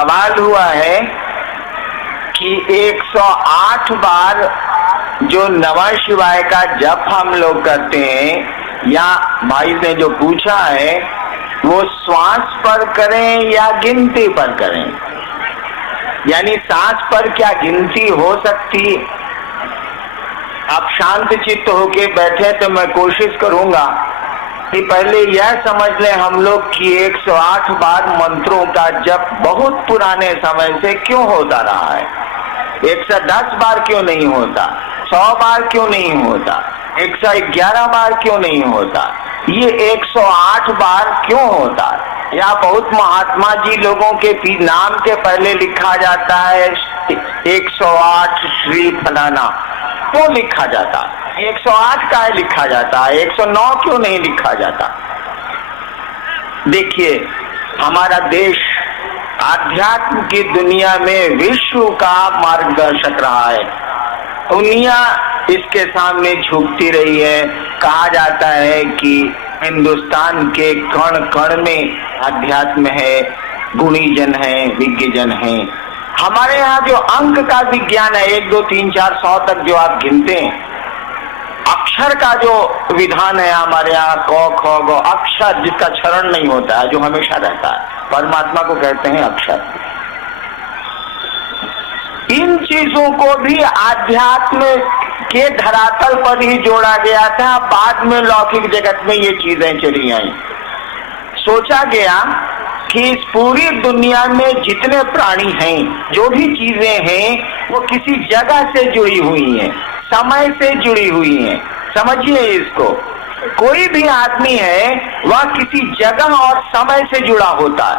सवाल हुआ है कि 108 बार जो नमः शिवाय का जप हम लोग करते हैं, या भाई ने जो पूछा है वो श्वास पर करें या गिनती पर करें, यानी सांस पर क्या गिनती हो सकती। आप शांत चित्त होके बैठे तो मैं कोशिश करूंगा कि पहले यह समझ लें हम लोग कि 108 बार मंत्रों का जप बहुत पुराने समय से क्यों होता रहा है। 110 बार क्यों नहीं होता, 100 बार क्यों नहीं होता, 111 बार क्यों नहीं होता, ये 108 बार क्यों होता। या बहुत महात्मा जी लोगों के नाम के पहले लिखा जाता है 108 श्री फलाना, क्यों लिखा जाता, 108 का लिखा जाता है, 109 क्यों नहीं लिखा जाता। देखिए, हमारा देश आध्यात्म की दुनिया में विश्व का मार्गदर्शक रहा है। दुनिया इसके सामने झुकती रही है। कहा जाता है कि हिंदुस्तान के कण कण में अध्यात्म है, गुणी जन है, विज्ञ जन है। हमारे यहाँ जो अंक का विज्ञान है, 1 2 3 4 100 तक जो आप गिनते हैं, अक्षर का जो विधान है हमारे यहाँ, क ख ग, अक्षर जिसका क्षरण नहीं होता है, जो हमेशा रहता है, परमात्मा को कहते हैं अक्षर। इन चीजों को भी आध्यात्म के धरातल पर ही जोड़ा गया था। बाद में लौकिक जगत में ये चीजें चली आई। सोचा गया कि इस पूरी दुनिया में जितने प्राणी हैं, जो भी चीजें हैं, वो किसी जगह से जुड़ी हुई हैं, समय से जुड़ी हुई हैं। समझिए इसको, कोई भी आदमी है वह किसी जगह और समय से जुड़ा होता है।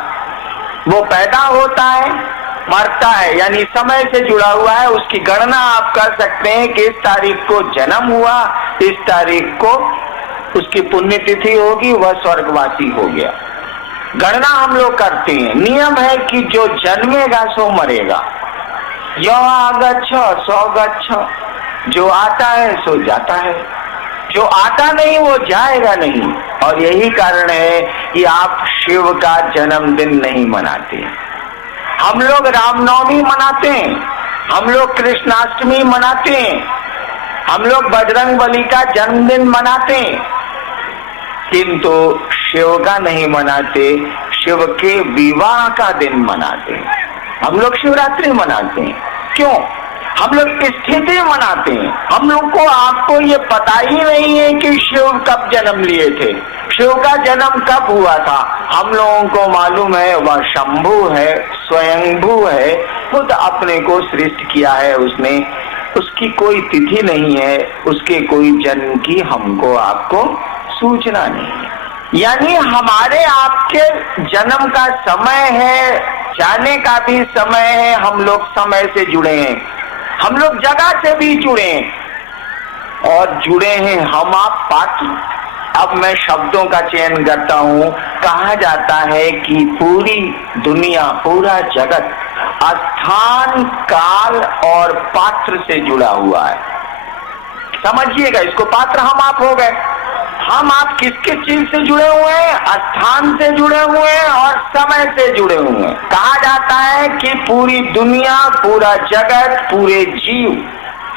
वो पैदा होता है, मरता है, यानी समय से जुड़ा हुआ है। उसकी गणना आप कर सकते हैं कि इस तारीख को जन्म हुआ, इस तारीख को उसकी पुण्यतिथि होगी, वह स्वर्गवासी हो गया। गणना हम लोग करते हैं। नियम है कि जो जन्मेगा सो मरेगा। यो आगच्छ सो गच्छ, जो आता है सो जाता है, जो आता नहीं वो जाएगा नहीं। और यही कारण है कि आप शिव का जन्मदिन नहीं मनाते। हम लोग रामनवमी मनाते हैं, हम लोग कृष्णाष्टमी मनाते हैं, हम लोग बजरंग बली का जन्मदिन मनाते हैं, किंतु शिव का नहीं मनाते। शिव के विवाह का दिन मनाते हैं। हम लोग शिवरात्रि मनाते हैं। क्यों? हम लोग स्थिति मनाते हैं। हम लोग को, आपको ये पता ही नहीं है कि शिव कब जन्म लिए थे, शिव का जन्म कब हुआ था। हम लोगों को मालूम है वह शंभु है, स्वयंभू है, खुद अपने को सृष्टि किया है उसने। उसकी कोई तिथि नहीं है, उसके कोई जन्म की हमको आपको सूचना नहीं है। यानी हमारे आपके जन्म का समय है, जाने का भी समय है। हम लोग समय से जुड़े हैं, हम लोग जगह से भी जुड़े हैं, और जुड़े हैं हम आप पात्र। अब मैं शब्दों का चयन करता हूँ। कहा जाता है कि पूरी दुनिया, पूरा जगत स्थान, काल और पात्र से जुड़ा हुआ है। समझिएगा इसको, पात्र हम आप हो गए। हम आप किसके चीज से जुड़े हुए हैं? स्थान से जुड़े हुए हैं और समय से जुड़े हुए हैं। कहा जाता है कि पूरी दुनिया, पूरा जगत, पूरे जीव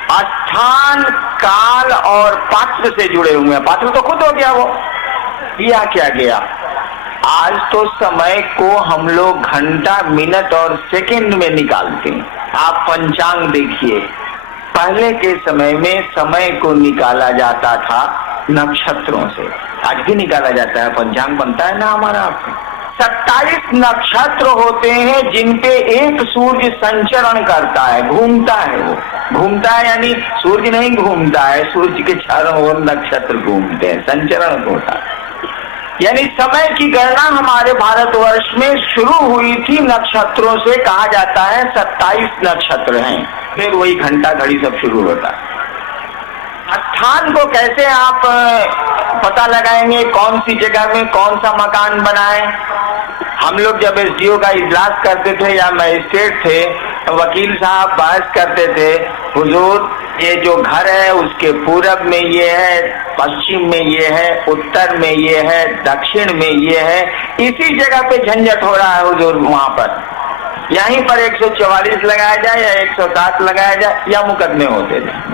स्थान, काल और पात्र से जुड़े हुए हैं। पात्र तो खुद हो गया, वो किया क्या गया। आज तो समय को हम लोग घंटा, मिनट और सेकंड में निकालते हैं। आप पंचांग देखिए, पहले के समय में समय को निकाला जाता था नक्षत्रों से। आज भी निकाला जाता है, पंचांग बनता है ना हमारा। 27 नक्षत्र होते हैं जिनपे एक सूर्य संचरण करता है, घूमता है। वो घूमता है यानी सूर्य नहीं घूमता है, सूर्य के चारों ओर नक्षत्र घूमते हैं, संचरण होता है। यानी समय की गणना हमारे भारतवर्ष में शुरू हुई थी नक्षत्रों से। कहा जाता है 27 नक्षत्र हैं, फिर वही घंटा घड़ी सब शुरू होता है। स्थान को कैसे आप पता लगाएंगे, कौन सी जगह में कौन सा मकान बनाए। हम लोग जब एसडीओ का इजलास करते थे या मजिस्ट्रेट थे, वकील साहब बहस करते थे, हुजूर ये जो घर है उसके पूरब में ये है, पश्चिम में ये है, उत्तर में ये है, दक्षिण में ये है, इसी जगह पे झंझट हो रहा है हुजूर वहां पर। यहीं पर 144 लगाया जाए या 107 लगाया जाए या मुकदमे होते जाए।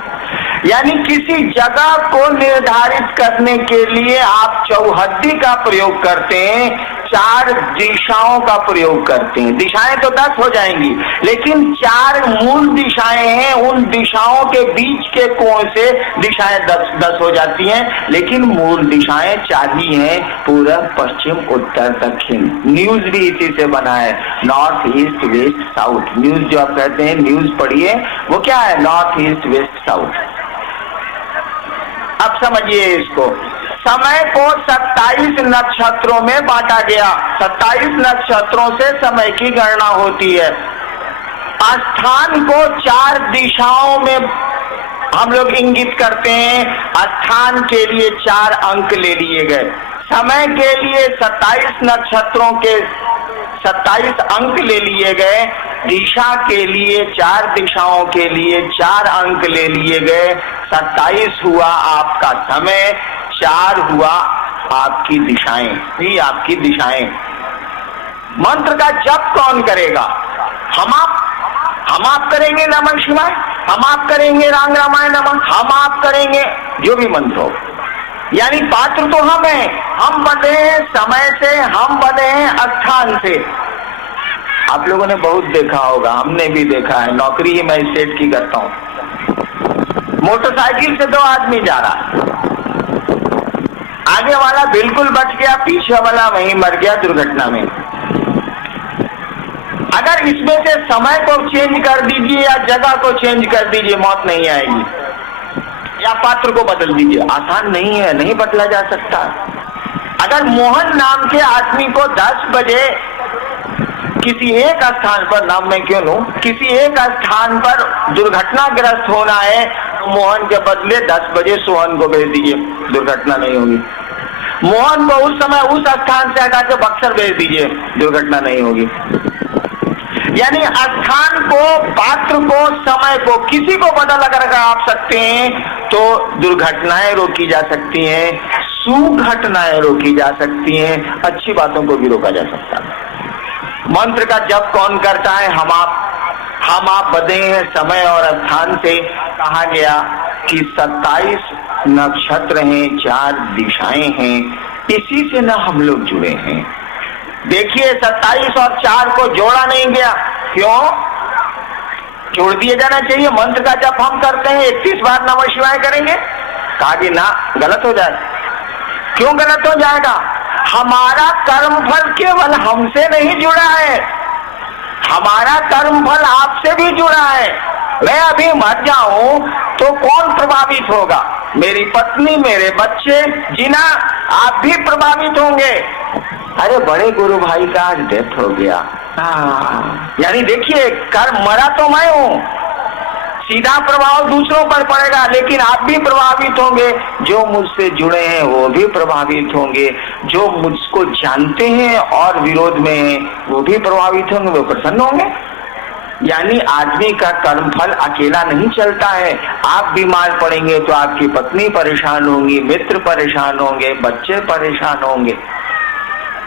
यानी किसी जगह को निर्धारित करने के लिए आप चौहद्दी का प्रयोग करते हैं, 4 दिशाओं का प्रयोग करते हैं। दिशाएं तो 10 हो जाएंगी, लेकिन 4 मूल दिशाएं हैं, उन दिशाओं के बीच के कोण से दिशाएं 10 हो जाती हैं, लेकिन मूल दिशाएं 4 ही हैं, पूरब, पश्चिम, उत्तर, दक्षिण। न्यूज भी इसी से बना है, north, east, west, south. News जो आप कहते हैं, न्यूज पढ़िए, वो क्या है? North, east, west, south. अब समझिए इसको। समय को 27 नक्षत्रों में बांटा गया। 27 नक्षत्रों से समय की गणना होती है। स्थान को 4 दिशाओं में हम लोग इंगित करते हैं। स्थान के लिए 4 अंक ले लिए गए। समय के लिए 27 नक्षत्रों के 27 अंक ले लिए गए। दिशा के लिए 4 दिशाओं के लिए 4 अंक ले लिए गए। 27 हुआ आपका समय, 4 हुआ आपकी दिशाएं, ही आपकी दिशाएं। मंत्र का जप कौन करेगा? हम आप करेंगे नमः शिवाय, हम आप करेंगे राम रामायण नमः, हम आप करेंगे जो भी मंत्र हो। यानी पात्र तो हम हैं, हम बने हैं समय से, हम बने हैं स्थान से। आप लोगों ने बहुत देखा होगा, हमने भी देखा है, नौकरी ही मैं स्टेट की करता हूं। मोटरसाइकिल से 2 आदमी जा रहा है, आगे वाला बिल्कुल बच गया, पीछे वाला वहीं मर गया दुर्घटना में। अगर इसमें से समय को चेंज कर दीजिए या जगह को चेंज कर दीजिए, मौत नहीं आएगी। या पात्र को बदल दीजिए, आसान नहीं है, नहीं बदला जा सकता। अगर मोहन नाम के आदमी को 10 बजे किसी एक स्थान पर, नाम मैं क्यों लूं, किसी एक स्थान पर दुर्घटनाग्रस्त होना है, तो मोहन के बदले 10 बजे सोहन को भेज दीजिए, दुर्घटना नहीं होगी। मोहन को उस समय उस स्थान से हटा के बक्सर भेज दीजिए, दुर्घटना नहीं होगी। यानी स्थान को, पात्र को, समय को, किसी को बदल अगर आप सकते हैं तो दुर्घटनाएं रोकी जा सकती हैं, सुघटनाएं रोकी जा सकती हैं, अच्छी बातों को भी रोका जा सकता है। मंत्र का जप कौन करता है? हम आप बधे हैं समय और स्थान से। कहा गया कि 27 नक्षत्र हैं, 4 दिशाएं हैं, इसी से न हम लोग जुड़े हैं। देखिए 27 और 4 को जोड़ा नहीं गया, क्यों? जोड़ दिया जाना चाहिए। मंत्र का जप हम करते हैं, 31 बार नमः शिवाय करेंगे, कहा कि ना, गलत हो जाए। क्यों गलत हो जाएगा? हमारा कर्मफल केवल हमसे नहीं जुड़ा है, हमारा कर्मफल आपसे भी जुड़ा है। मैं अभी मर जाऊं तो कौन प्रभावित होगा? मेरी पत्नी, मेरे बच्चे, जीना, आप भी प्रभावित होंगे। अरे बड़े गुरु भाई का आज डेथ हो गया, यानी देखिए कर्म, मरा तो मैं हूं, सीधा प्रभाव दूसरों पर पड़ेगा, लेकिन आप भी प्रभावित होंगे। जो मुझसे जुड़े हैं वो भी प्रभावित होंगे, जो मुझको जानते हैं और विरोध में हैं वो भी प्रभावित होंगे, वो प्रसन्न होंगे। यानी आदमी का कर्मफल अकेला नहीं चलता है। आप बीमार पड़ेंगे तो आपकी पत्नी परेशान होंगी, मित्र परेशान होंगे, बच्चे परेशान होंगे।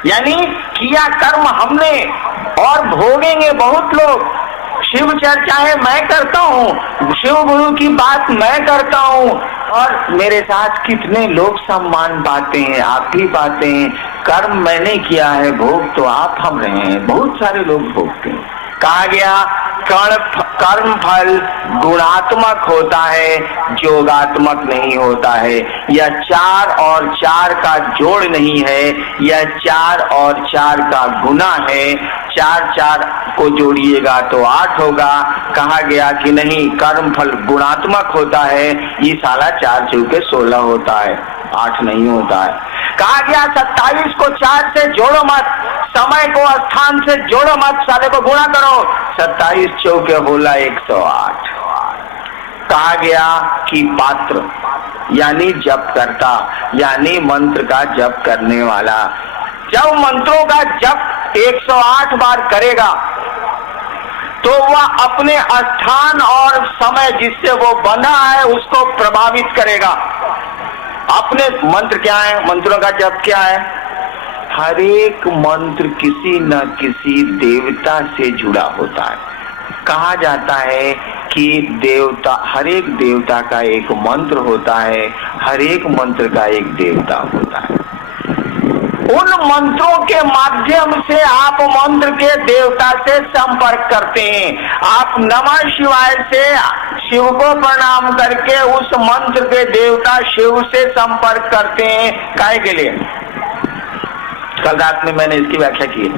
यानी किया कर्म हमने और भोगेंगे बहुत लोग। शिव चर्चाएं मैं करता हूँ, शिव गुरु की बात मैं करता हूँ, और मेरे साथ कितने लोग सम्मान पाते हैं, आप भी पाते हैं। कर्म मैंने किया है, भोग तो आप हम रहे हैं, बहुत सारे लोग भोगते हैं। कहा गया कर्म फल गुणात्मक होता है, जोगात्मक नहीं होता है। यह 4 और 4 का जोड़ नहीं है, यह 4 और 4 का गुना है। 4 को जोड़िएगा तो 8 होगा। कहा गया कि नहीं, कर्म फल गुणात्मक होता है, ये साला 4 चौके 16 होता है, 8 नहीं होता है। कहा गया 27 को 4 से जोड़ो मत, समय को स्थान से जोड़ो मत, साले को गुणा करो, 27 चौके होला 108। कहा गया कि पात्र यानी जप करता, यानी मंत्र का जप करने वाला, जब मंत्रों का जप 108 बार करेगा तो वह अपने स्थान और समय जिससे वो बंधा है उसको प्रभावित करेगा। अपने मंत्र क्या है? मंत्रों का जप क्या है? हर एक मंत्र किसी न किसी देवता से जुड़ा होता है। कहा जाता है कि देवता, हर एक देवता का एक मंत्र होता है, हर एक मंत्र का एक देवता होता है। उन मंत्रों के माध्यम से आप मंत्र के देवता से संपर्क करते हैं। आप नमः शिवाय से शिव को प्रणाम करके उस मंत्र के देवता शिव से संपर्क करते हैं। काहे के लिए? कल रात में मैंने इसकी व्याख्या की।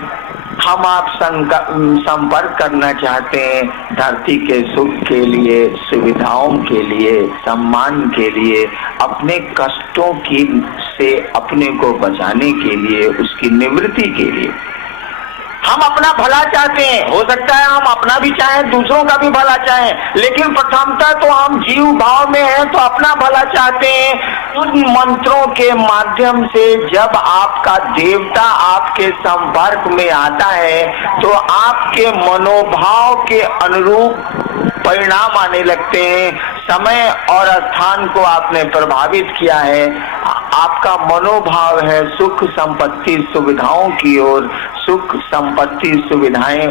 हम आप संपर्क करना चाहते हैं धरती के सुख के लिए, सुविधाओं के लिए, सम्मान के लिए, अपने कष्टों की से अपने को बचाने के लिए, उसकी निवृत्ति के लिए। हम अपना भला चाहते हैं। हो सकता है हम अपना भी चाहें, दूसरों का भी भला चाहें, लेकिन प्रथमतः तो हम जीव भाव में हैं, तो अपना भला चाहते हैं। उन मंत्रों के माध्यम से जब आपका देवता आपके संपर्क में आता है तो आपके मनोभाव के अनुरूप परिणाम आने लगते हैं। समय और स्थान को आपने प्रभावित किया है, आपका मनोभाव है सुख संपत्ति सुविधाओं की ओर। सुख संपत्ति सुविधाएं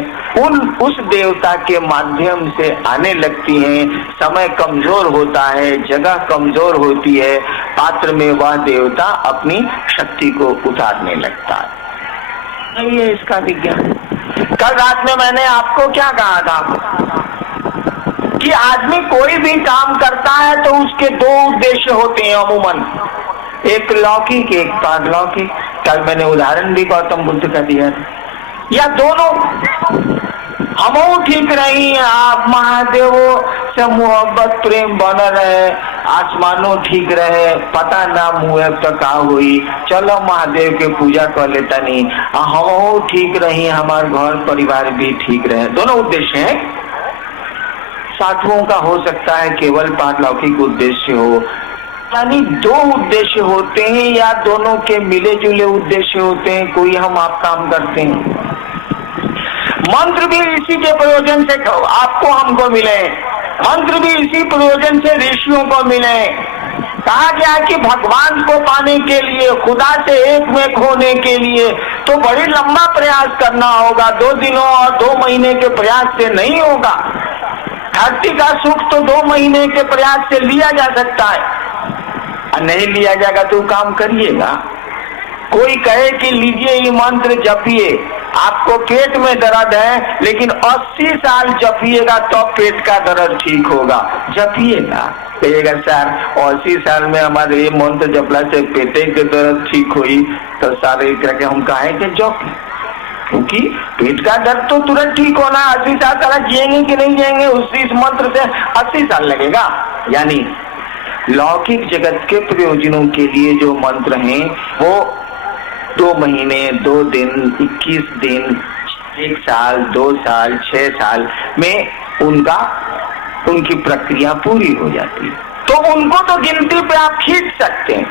उस देवता के माध्यम से आने लगती हैं। समय कमजोर होता है, जगह कमजोर होती है, पात्र में वह देवता अपनी शक्ति को उतारने लगता है। नहीं है इसका विज्ञान। कल रात में मैंने आपको क्या कहा था कि आदमी कोई भी काम करता है तो उसके दो उद्देश्य होते हैं अमूमन, एक लौकिक एक पारलौकिक। कल मैंने उदाहरण भी गौतम बुद्ध का दिया, या दोनों। हम ठीक रही, आप महादेवों से मोहब्बत प्रेम बन रहे, आसमानों ठीक रहे, पता ना मुँह तो का हुई, चलो महादेव के पूजा कर लेता नहीं, हम ठीक रही, हमारे घर परिवार भी ठीक रहे। दोनों उद्देश्य हैं। साधुओं का हो सकता है केवल पारलौकिक उद्देश्य हो, यानी दो उद्देश्य होते हैं या दोनों के मिले जुले उद्देश्य होते हैं। कोई हम आप काम करते हैं, मंत्र भी इसी के प्रयोजन से आपको हमको मिले, मंत्र भी इसी प्रयोजन से ऋषियों को मिले। कहा गया कि भगवान को पाने के लिए, खुदा से एक में होने के लिए तो बड़ी लंबा प्रयास करना होगा। 2 दिनों और 2 महीने के प्रयास से नहीं होगा। धरती का सुख तो 2 महीने के प्रयास से लिया जा सकता है, और नहीं लिया जाएगा तो काम करिएगा। कोई कहे कि लीजिए ये मंत्र जपिए, आपको पेट में दर्द है लेकिन 80 साल जपिएगा तो पेट का दर्द ठीक होगा, जपिएगा। कहिएगा सर 80 साल में हमारे ये मंत्र जपला से पेटे के दर्द ठीक हुई, तो सारे करके हम कहे कि जप, क्योंकि पेट का दर्द तो तुरंत ठीक होना। 80 साल तक जिएंगे कि नहीं जिएंगे, इस मंत्र से 80 साल लगेगा। यानी लौकिक जगत के प्रयोजनों के लिए जो मंत्र हैं वो 2 महीने, 2 दिन, 21 दिन, 1 साल, 2 साल, 6 साल में उनकी प्रक्रिया पूरी हो जाती है। तो उनको तो गिनती पे आप खींच सकते हैं,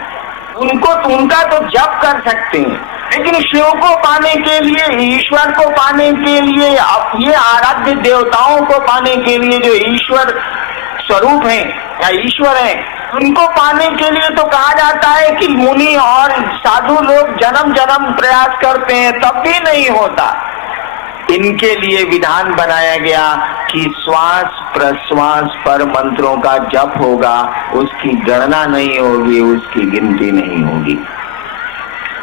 उनका तो जप कर सकते हैं, लेकिन शिव को पाने के लिए, ईश्वर को पाने के लिए, ये आराध्य देवताओं को पाने के लिए जो ईश्वर स्वरूप है या ईश्वर है, उनको पाने के लिए तो कहा जाता है कि मुनि और साधु लोग जन्म जन्म प्रयास करते हैं, तब भी नहीं होता। इनके लिए विधान बनाया गया कि श्वास प्रश्वास पर मंत्रों का जप होगा, उसकी गणना नहीं होगी, उसकी गिनती नहीं होगी।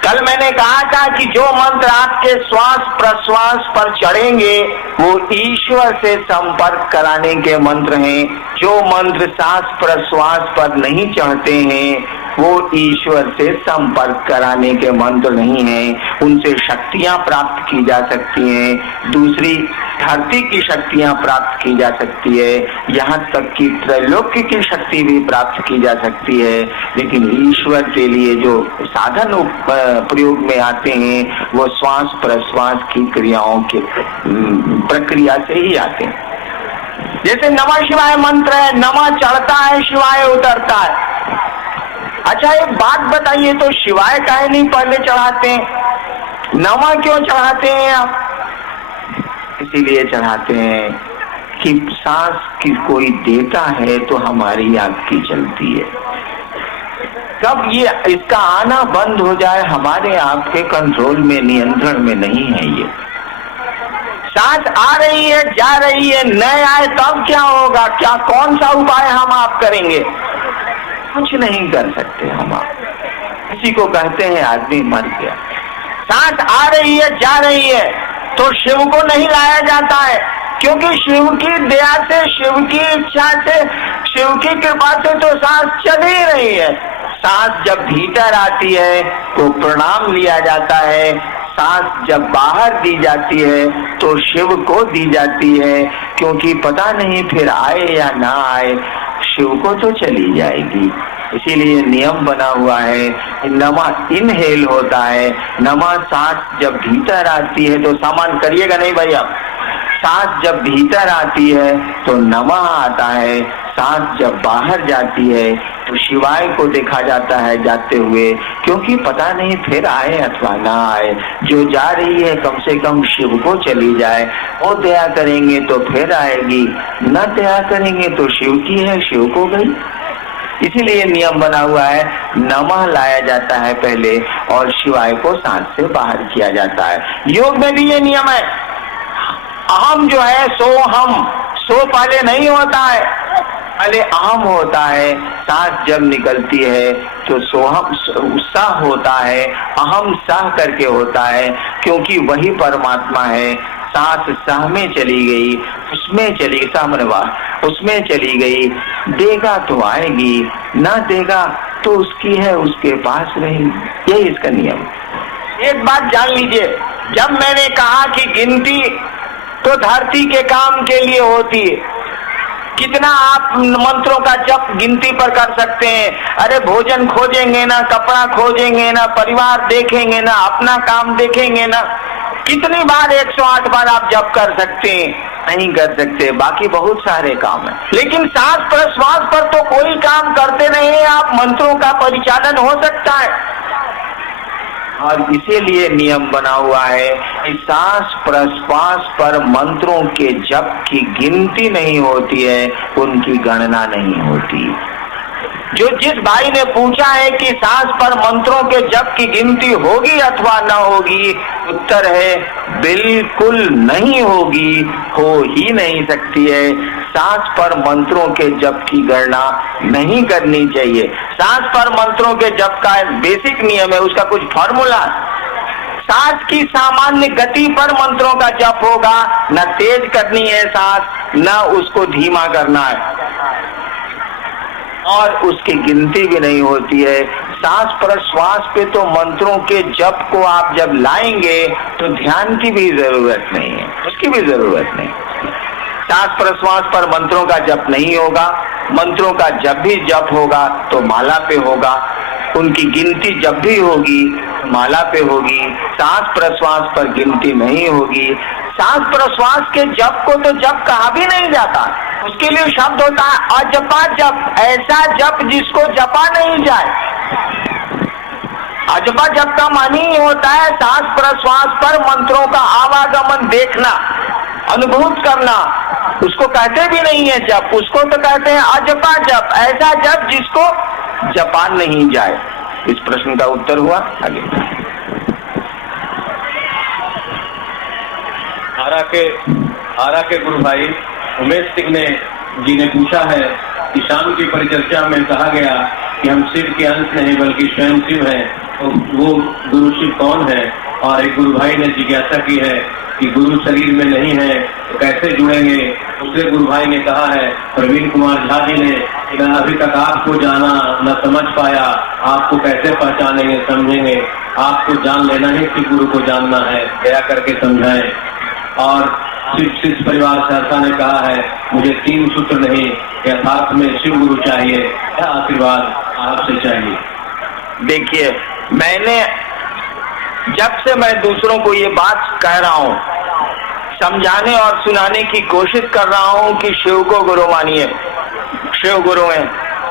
कल मैंने कहा था कि जो मंत्र आपके श्वास प्रश्वास पर चढ़ेंगे वो ईश्वर से संपर्क कराने के मंत्र हैं। जो मंत्र सांस प्रश्वास पर नहीं चढ़ते हैं वो ईश्वर से संपर्क कराने के मंत्र नहीं हैं। उनसे शक्तियां प्राप्त की जा सकती हैं, दूसरी धरती की शक्तियां प्राप्त की जा सकती है, यहाँ तक कि त्रैलोक्य की शक्ति भी प्राप्त की जा सकती है। लेकिन ईश्वर के लिए जो साधन प्रयोग में आते हैं वो श्वास प्रश्वास की क्रियाओं के प्रक्रिया से ही आते हैं। जैसे नमः शिवाय मंत्र है, नमः चढ़ता है, शिवाय उतरता है। अच्छा एक बात बताइए, तो शिवाय काहे नहीं पहले चढ़ाते हैं, नमः क्यों चढ़ाते हैं आप? इसीलिए चढ़ाते हैं कि सांस की कोई देता है तो हमारी आपकी चलती है। कब ये इसका आना बंद हो जाए, हमारे आपके कंट्रोल में, नियंत्रण में नहीं है। ये सांस आ रही है, जा रही है, न आए तब क्या होगा? क्या कौन सा उपाय हम आप करेंगे? कुछ नहीं कर सकते हम आप। किसी को कहते हैं आदमी मर गया, सांस आ रही है, जा रही है, तो शिव को नहीं लाया जाता है, क्योंकि शिव की दया से, शिव की इच्छा से, शिव की कृपा से तो सांस चल ही रही है। सांस जब भीतर आती है तो प्रणाम लिया जाता है, सांस जब बाहर दी जाती है तो शिव को दी जाती है, क्योंकि पता नहीं फिर आए या ना आए, शिव को तो चली जाएगी। इसीलिए नियम बना हुआ है, नमः इनहेल होता है, नमः सांस जब भीतर आती है तो सामान करिएगा नहीं भाई आप, सांस जब भीतर आती है तो नमः आता है, सांस जब बाहर जाती है तो शिवाय को देखा जाता है जाते हुए, क्योंकि पता नहीं फिर आए अथवा ना आए। जो जा रही है कम से कम शिव को चली जाए, वो दया करेंगे तो फिर आएगी, न दया करेंगे तो शिव की है, शिव को गई। इसीलिए नियम बना हुआ है, नमः लाया जाता है पहले और शिवाय को सांस से बाहर किया जाता है। योग में भी ये नियम है, अहम जो है सो हम, सो पहले नहीं होता है, पहले अहम होता है। सांस जब निकलती है तो सोहम सह होता है, अहम सह करके होता है, क्योंकि वही परमात्मा है। सांस सह में चली गई, उसमें चली उसमें चली गई, देगा तो आएगी, ना देगा तो उसकी है, उसके पास रहेगी। यही इसका नियम। एक बात जान लीजिए, जब मैंने कहा कि गिनती तो धरती के काम के लिए होती है, कितना आप मंत्रों का जप गिनती पर कर सकते हैं? अरे भोजन खोजेंगे ना, कपड़ा खोजेंगे ना, परिवार देखेंगे ना, अपना काम देखेंगे ना, कितनी बार 108 बार आप जप कर सकते हैं? नहीं कर सकते। बाकी बहुत सारे काम है, लेकिन सांस प्रश्वास पर तो कोई काम करते नहीं आप, मंत्रों का परिचालन हो सकता है। और इसीलिए नियम बना हुआ है कि सांस प्रश्वास पर मंत्रों के जप की गिनती नहीं होती है, उनकी गणना नहीं होती। जो जिस भाई ने पूछा है कि सांस पर मंत्रों के जप की गिनती होगी अथवा न होगी, उत्तर है बिल्कुल नहीं होगी, हो ही नहीं सकती है। सांस पर मंत्रों के जप की गणना नहीं करनी चाहिए। सांस पर मंत्रों के जप का बेसिक नियम है, उसका कुछ फॉर्मूला, सांस की सामान्य गति पर मंत्रों का जप होगा, न तेज करनी है सांस, न उसको धीमा करना है, और उसकी गिनती भी नहीं होती है। सांस प्रश्वास पे तो मंत्रों के जप को आप जब लाएंगे तो ध्यान की भी जरूरत नहीं है, उसकी भी जरूरत नहीं। सांस प्रश्वास पर मंत्रों का जप नहीं होगा, मंत्रों का जब भी जप होगा तो माला पे होगा, उनकी गिनती जब भी होगी माला पे होगी, सांस प्रश्वास पर गिनती नहीं होगी। सांस प्रश्वास के जप को तो जप कहा भी नहीं जाता, उसके लिए शब्द होता है अजपा जप, ऐसा जप जिसको जपा नहीं जाए। अजपा जप का मानी ही होता है सांस प्रश्वास पर मंत्रों का आवागमन देखना, अनुभूत करना, उसको कहते भी नहीं है जप, उसको तो कहते हैं अजपा जप, ऐसा जप जिसको जपा नहीं जाए। इस प्रश्न का उत्तर हुआ। आगे आरा के गुरु भाई उमेश सिंह जी ने पूछा है कि शाम की परिचर्चा में कहा गया कि हम शिव के अंश नहीं बल्कि स्वयं शिव हैं, तो वो गुरु शिव कौन है? और एक गुरु भाई ने जिज्ञासा की है कि गुरु शरीर में नहीं है तो कैसे जुड़ेंगे? दूसरे गुरु भाई ने कहा है, प्रवीण कुमार झा जी ने, मैं अभी तक आपको जाना न समझ पाया, आपको कैसे पहचानेंगे समझेंगे? आपको जान लेना ही शिव गुरु को जानना है, दया करके समझाएं। और शिव परिवार सहरसा ने कहा है, मुझे 3 सूत्र नहीं, यथार्थ में शिव गुरु चाहिए, यह आशीर्वाद आपसे चाहिए। देखिए, मैंने जब से मैं दूसरों को ये बात कह रहा हूँ, समझाने और सुनाने की कोशिश कर रहा हूँ कि शिव को गुरु मानिए, शिव गुरु है,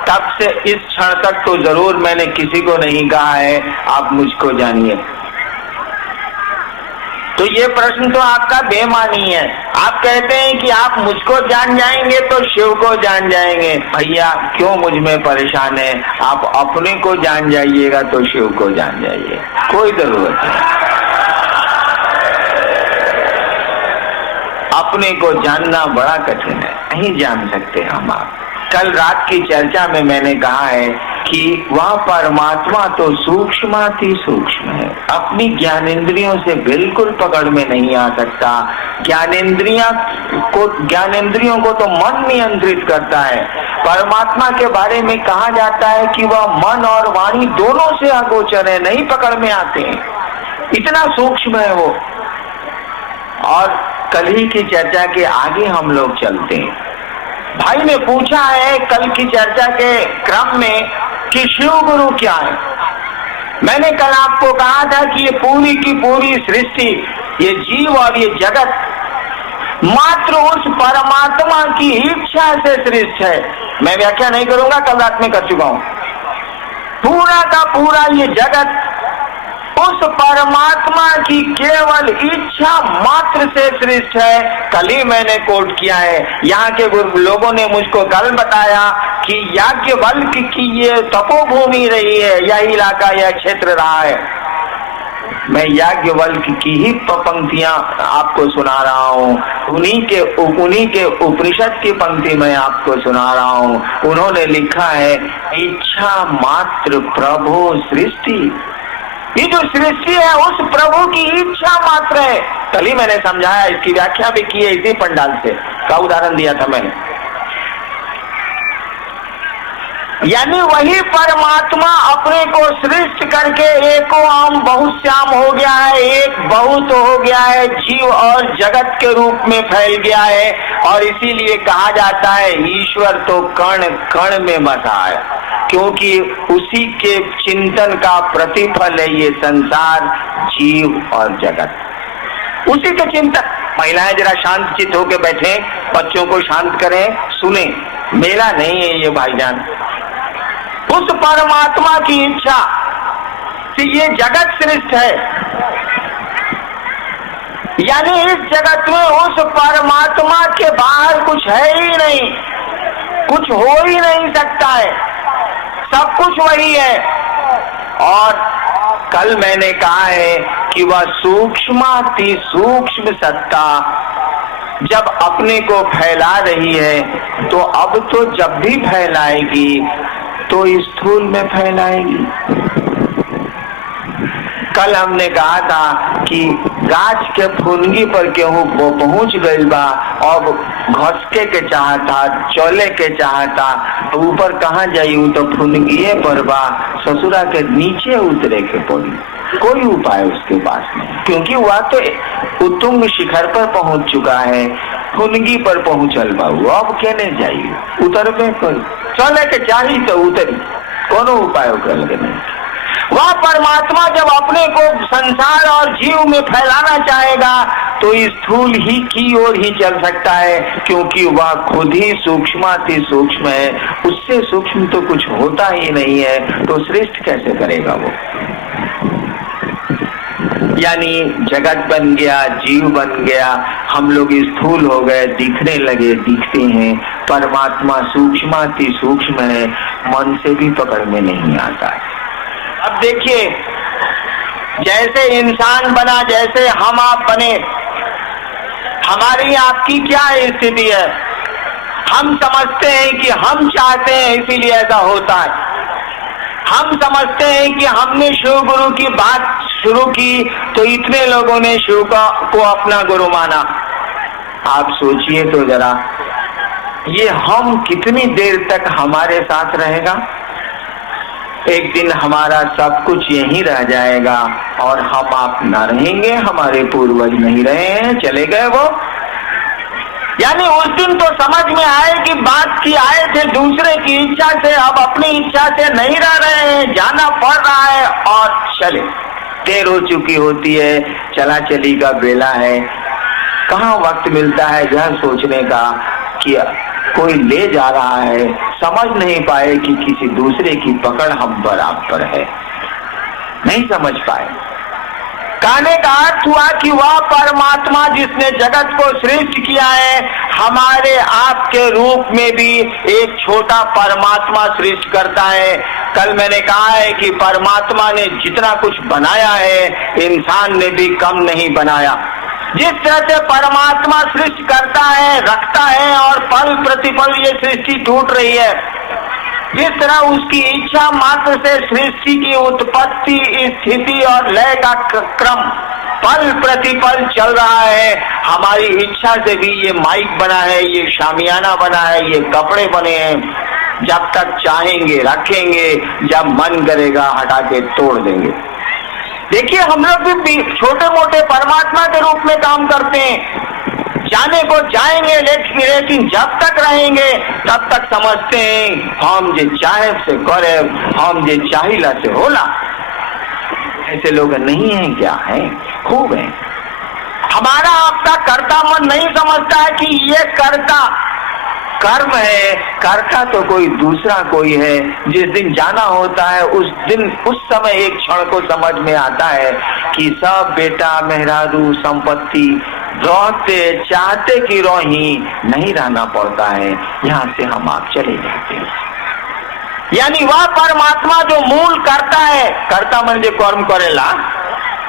तब से इस क्षण तक तो जरूर मैंने किसी को नहीं कहा है आप मुझको जानिए। तो ये प्रश्न तो आपका बेमानी है। आप कहते हैं कि आप मुझको जान जाएंगे तो शिव को जान जाएंगे। भैया क्यों मुझ में परेशान है? आप अपने को जान जाइएगा तो शिव को जान जाइए, कोई जरूरत नहीं। अपने को जानना बड़ा कठिन है, नहीं जान सकते हम आप। कल रात की चर्चा में मैंने कहा है कि वह परमात्मा तो सूक्ष्माति सूक्ष्म है, अपनी ज्ञानेंद्रियों से बिल्कुल पकड़ में नहीं आ सकता। ज्ञानेंद्रियों को तो मन नियंत्रित करता है। परमात्मा के बारे में कहा जाता है कि वह मन और वाणी दोनों से अगोचर है, नहीं पकड़ में आते हैं, इतना सूक्ष्म है वो। और कल ही की चर्चा के आगे हम लोग चलते हैं। भाई ने पूछा है कल की चर्चा के क्रम में कि शिव गुरु क्या है। मैंने कल आपको कहा था कि ये पूरी की पूरी सृष्टि, ये जीव और ये जगत मात्र उस परमात्मा की इच्छा से सृष्टि है। मैं व्याख्या नहीं करूंगा, कल रात में कर चुका हूं। पूरा का पूरा ये जगत उस परमात्मा की केवल इच्छा मात्र से सृष्टि है। कल ही मैंने कोट किया है, यहाँ के लोगों ने मुझको कल बताया कि याज्ञवल्क्य की ये तपोभूमि रही है, यह इलाका, यह क्षेत्र रहा है। मैं याज्ञवल्क्य की ही पंक्तियां आपको सुना रहा हूँ, उन्हीं के उपनिषद की पंक्ति में आपको सुना रहा हूँ। उन्होंने लिखा है, इच्छा मात्र प्रभु सृष्टि। ये जो सृष्टि है उस प्रभु की इच्छा मात्र है। कल ही मैंने समझाया, इसकी व्याख्या भी की है इसी पंडाल से, का उदाहरण दिया था मैंने। यानी वही परमात्मा अपने को सृष्टि करके एको हम बहुश्याम हो गया है, एक बहुत हो गया है, जीव और जगत के रूप में फैल गया है। और इसीलिए कहा जाता है ईश्वर तो कण कण में बसा है, क्योंकि उसी के चिंतन का प्रतिफल है ये संसार, जीव और जगत। उसी के चिंतन। महिलाएं जरा शांत चित्त होकर बैठे, बच्चों को शांत करें, सुने। मेला नहीं है ये भाईजान, उस परमात्मा की इच्छा से ये जगत सृष्ट है। यानी इस जगत में उस परमात्मा के बाहर कुछ है ही नहीं, कुछ हो ही नहीं सकता है, सब कुछ वही है। और कल मैंने कहा है कि वह सूक्ष्माति सूक्ष्म सत्ता जब अपने को फैला रही है, तो अब तो जब भी फैलाएगी तो स्थूल में फैलाएगी। कल हमने कहा था कि गाछ के फुनगी पर केहू वो पहुंच गई बा, और घसके के चाहता, चले के चाहता, तो ऊपर कहाँ जाई? तो फुनगिए पर बा, ससुरा के नीचे उतरे के पड़ी। कोई उपाय उसके पास नहीं, क्योंकि वह तो उत्तुंग शिखर पर पहुंच चुका है, फुनगी पर पहुंचल बाबू, अब कहने जाइए उतर पे कोई चले के चाहिए तो उतरी, कोनो उपाय कर नहीं। वह परमात्मा जब अपने को संसार और जीव में फैलाना चाहेगा तो स्थूल ही की ओर ही चल सकता है, क्योंकि वह खुद ही सूक्ष्माति सूक्ष्म है। उससे सूक्ष्म तो कुछ होता ही नहीं है, तो सृष्टि कैसे करेगा वो? यानी जगत बन गया, जीव बन गया, हम लोग स्थूल हो गए, दिखने लगे, दिखते हैं। परमात्मा सूक्ष्माति सूक्ष्म है, मन से भी पकड़ में नहीं आता है। अब देखिए, जैसे इंसान बना, जैसे हम आप बने, हमारी आपकी क्या स्थिति है? हम समझते हैं कि हम चाहते हैं इसीलिए ऐसा होता है। हम समझते हैं कि हमने शिव गुरु की बात शुरू की तो इतने लोगों ने शिव को अपना गुरु माना। आप सोचिए तो जरा, ये हम कितनी देर तक हमारे साथ रहेगा? एक दिन हमारा सब कुछ यहीं रह जाएगा और हम आप न रहेंगे, हमारे पूर्वज नहीं रहे हैं, चले गए वो। यानी उस दिन तो समझ में आए कि बात की आए थे दूसरे की इच्छा से, अब अपनी इच्छा से नहीं रह रहे हैं, जाना पड़ रहा है और चले। देर हो चुकी होती है, चला चली का बेला है, कहाँ वक्त मिलता है यह सोचने का कि कोई ले जा रहा है। समझ नहीं पाए कि किसी दूसरे की पकड़ हम पर आप पर है, नहीं समझ पाए। कहने का अर्थ हुआ कि वह परमात्मा जिसने जगत को सृष्ट किया है, हमारे आपके रूप में भी एक छोटा परमात्मा सृष्ट करता है। कल मैंने कहा है कि परमात्मा ने जितना कुछ बनाया है, इंसान ने भी कम नहीं बनाया। जिस तरह से परमात्मा सृष्टि करता है, रखता है और पल प्रतिपल ये सृष्टि टूट रही है, जिस तरह उसकी इच्छा मात्र से सृष्टि की उत्पत्ति, स्थिति और लय का क्रम पल प्रतिपल चल रहा है, हमारी इच्छा से भी ये माइक बना है, ये शामियाना बना है, ये कपड़े बने हैं। जब तक चाहेंगे रखेंगे, जब मन करेगा हटा के तोड़ देंगे। देखिए, हम लोग भी छोटे मोटे परमात्मा के रूप में काम करते हैं। जाने को जाएंगे, लेकिन जब तक रहेंगे तब तक समझते हैं हम जे चाहे से करे, हम जे चाहिला से होला। ऐसे लोग नहीं हैं क्या? है, खूब है। हमारा आपका कर्ता मन नहीं समझता है कि ये कर्ता कर्म है, कर्ता तो कोई दूसरा कोई है। जिस दिन जाना होता है उस दिन, उस समय एक क्षण को समझ में आता है कि सब बेटा मेहरारू संपत्ति रहते चाहते कि रोही नहीं रहना पड़ता है, यहाँ से हम आप चले जाते हैं। यानी वह परमात्मा जो मूल करता है, कर्ता मन जो कर्म करेला,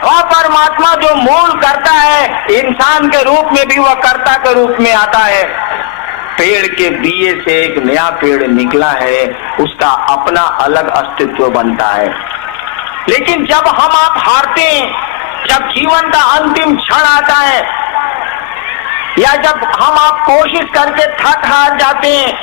वह परमात्मा जो मूल करता है, इंसान के रूप में भी वह कर्ता के रूप में आता है। पेड़ के बीए से एक नया पेड़ निकला है, उसका अपना अलग अस्तित्व बनता है। लेकिन जब हम आप हारते हैं, जब जीवन का अंतिम क्षण आता है, या जब हम आप कोशिश करके थक हार जाते हैं,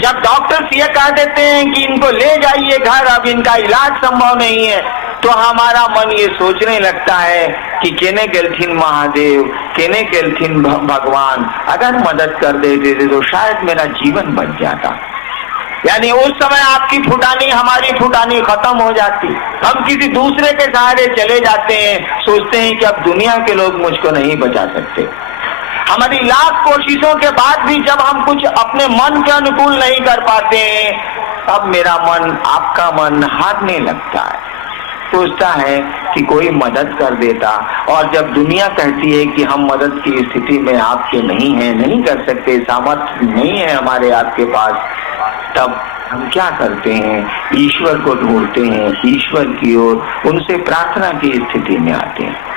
जब डॉक्टर्स ये कह देते हैं कि इनको ले जाइए घर, अब इनका इलाज संभव नहीं है, तो हमारा मन ये सोचने लगता है कि केने गेलथिन महादेव, केने गेलथिन भगवान, अगर मदद कर देते थे तो शायद मेरा जीवन बच जाता। यानी उस समय आपकी फुटानी, हमारी फुटानी खत्म हो जाती। हम किसी दूसरे के सहारे चले जाते हैं, सोचते हैं कि अब दुनिया के लोग मुझको नहीं बचा सकते। हमारी लाख कोशिशों के बाद भी जब हम कुछ अपने मन के अनुकूल नहीं कर पाते हैं, अब मेरा मन, आपका मन हारने लगता है, सोचता है कि कोई मदद कर देता। और जब दुनिया कहती है कि हम मदद की स्थिति में आपके नहीं हैं, नहीं कर सकते, सामर्थ्य नहीं है हमारे आपके पास, तब हम क्या करते हैं? ईश्वर को ढूंढते हैं, ईश्वर की ओर, उनसे प्रार्थना की स्थिति में आते हैं।